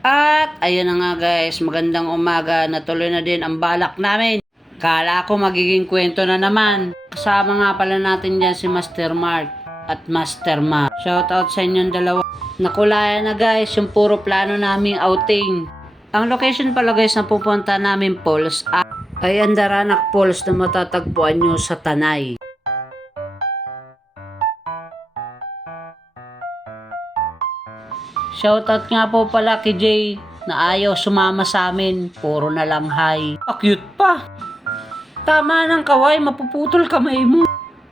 At ayun na nga guys, magandang umaga, natuloy na din ang balak namin. Kala ko magiging kwento na naman. Kasama nga pala natin dyan si Master Mark at Master Ma. Shoutout sa inyong dalawa. Nakulayan na guys yung puro plano naming outing. Ang location pala guys na pupunta namin Falls ay Andaranak Falls na matatagpuan nyo sa Tanay. Shoutout nga po pala kay Jay na ayaw sumama sa amin. Puro na lang hi. Cute pa. Tama ng kaway, mapuputol kamay mo.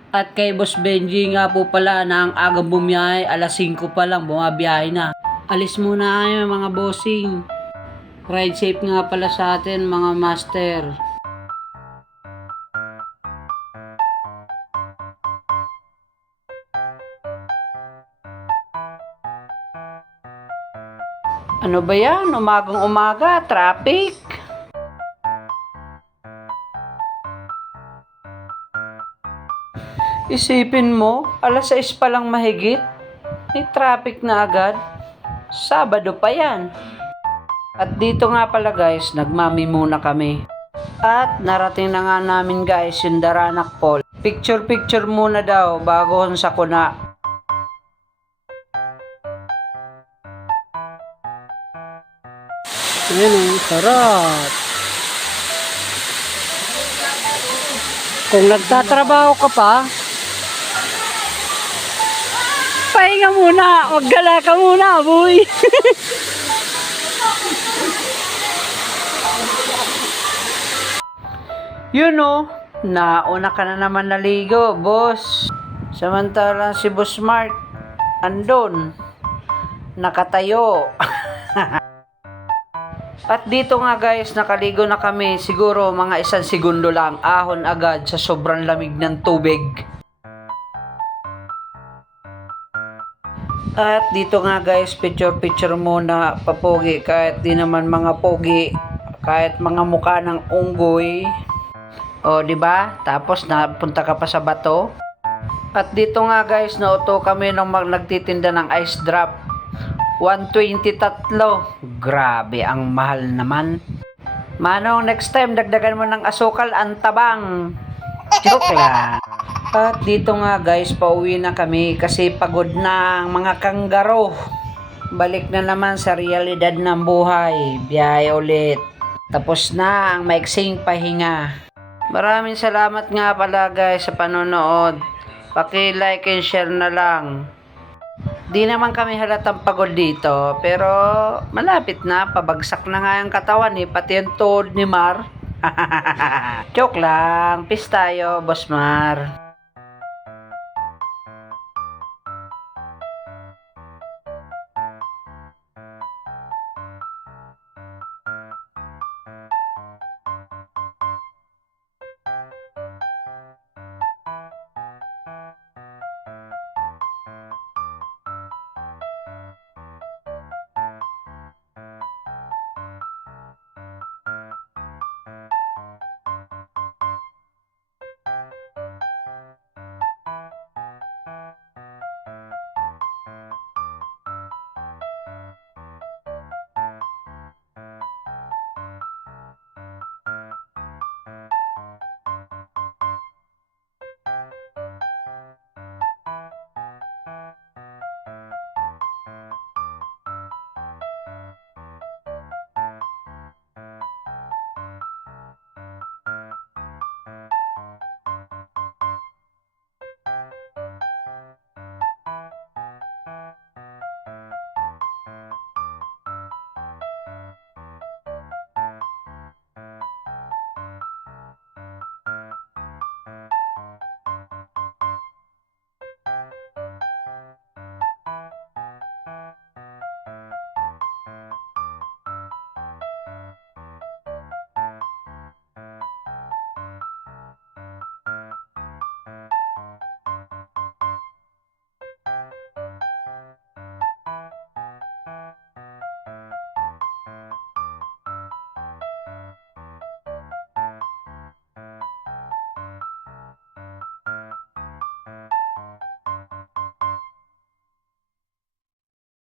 At kay Boss Benji nga po pala na ang agang bumiyahe, alas 5 pa lang bumabiyahe na. Alis muna kayo mga bossing. Ride safe nga pala sa atin mga master. Ano ba yan? Umagang umaga, traffic. Isipin mo, alas 6 pa lang mahigit. May traffic na agad. Sabado pa yan. At dito nga pala guys, nagmami muna kami. At narating na nga namin guys yung Daranak Falls. Picture muna daw bago sa kuna. Ayan o, sarap. Kung nagtatrabaho ka pa, pahinga muna, maggala ka muna, boy. Yun o, nauna ka na naman naligo, boss. Samantalang si Boss Mark, andun, nakatayo. At dito nga guys, nakaligo na kami. Siguro mga 1 segundo lang. Ahon agad sa sobrang lamig ng tubig. At dito nga guys, picture muna papogi. Kahit di naman mga pogi. Kahit mga mukha ng unggoy. O diba? Tapos napunta ka pa sa bato. At dito nga guys, nauto kami nung nagtitinda ng ice drop. 123. Grabe, ang mahal naman. Manong, next time, dagdagan mo ng asukal, ang tabang. Joke lang. At dito nga guys, pauwi na kami kasi pagod na ang mga kanggaro. Balik na naman sa realidad ng buhay. Biyahe ulit. Tapos na ang maiksing pahinga. Maraming salamat nga pala guys sa panonood. Paki-like and share na lang. Di naman kami halatang pagod dito, pero malapit na, pabagsak na nga yung katawan pati yung tuhod ni Mar. Joke lang, peace tayo, Boss Mar.